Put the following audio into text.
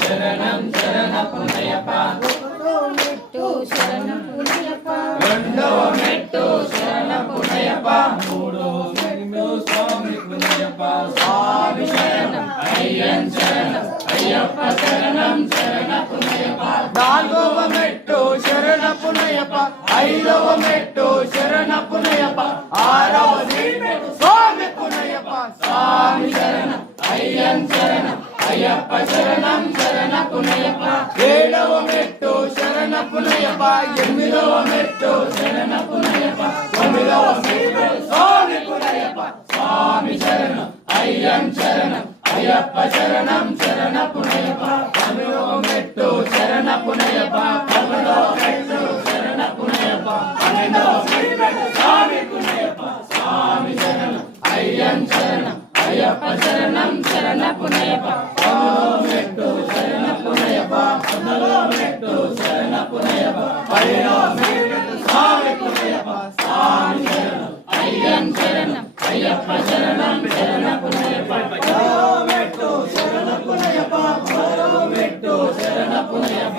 శరణం శరణ పునయప రెండవ మెట్టు శరణ పునయప మూడో మెట్టు స్వామి పునయప స్వామి శరణం అయ్యన్ శరణం అయ్యప్ప శరణం శరణ పునయప నాలుగవ మెట్టు శరణ పునయప ఐదవ మెట్టు శరణ పునయప ఆరవ మెట్టు స్వామి పునయప స్వామి శరణం అయ్యన్ శరణం అయ్యప్ప శరణం శరణ పునయప ఏడవ మెట్టు శరణ పునయప ఎనిమిదవ మెట్టు శరణ పునయప తొమ్మిదవ మెట్టు స్వామి పునయప స్వామి శరణం అయ్యన్ శరణం అయ్యప్ప శరణం శరణ పునయప పదవ మెట్టు శరణ పునయప పదవ మెట్టు శరణ పునయప పన్నెండవ మెట్టు స్వామి పునయప స్వామి శరణం అయ్యన్ శరణం అయ్యప్ప శరణం శరణ పునయప పదవ మెట్టు శరణ పునయప పదవ మెట్టు శరణ పునయప పదిహేనవ మెట్టు స్వామి పునయప స్వామి శరణం అయ్యన్ శరణం అయ్యప్ప శరణం శరణ పునయప పదవ మెట్టు శరణ పునయప పదవ మెట్టు శరణ పునయప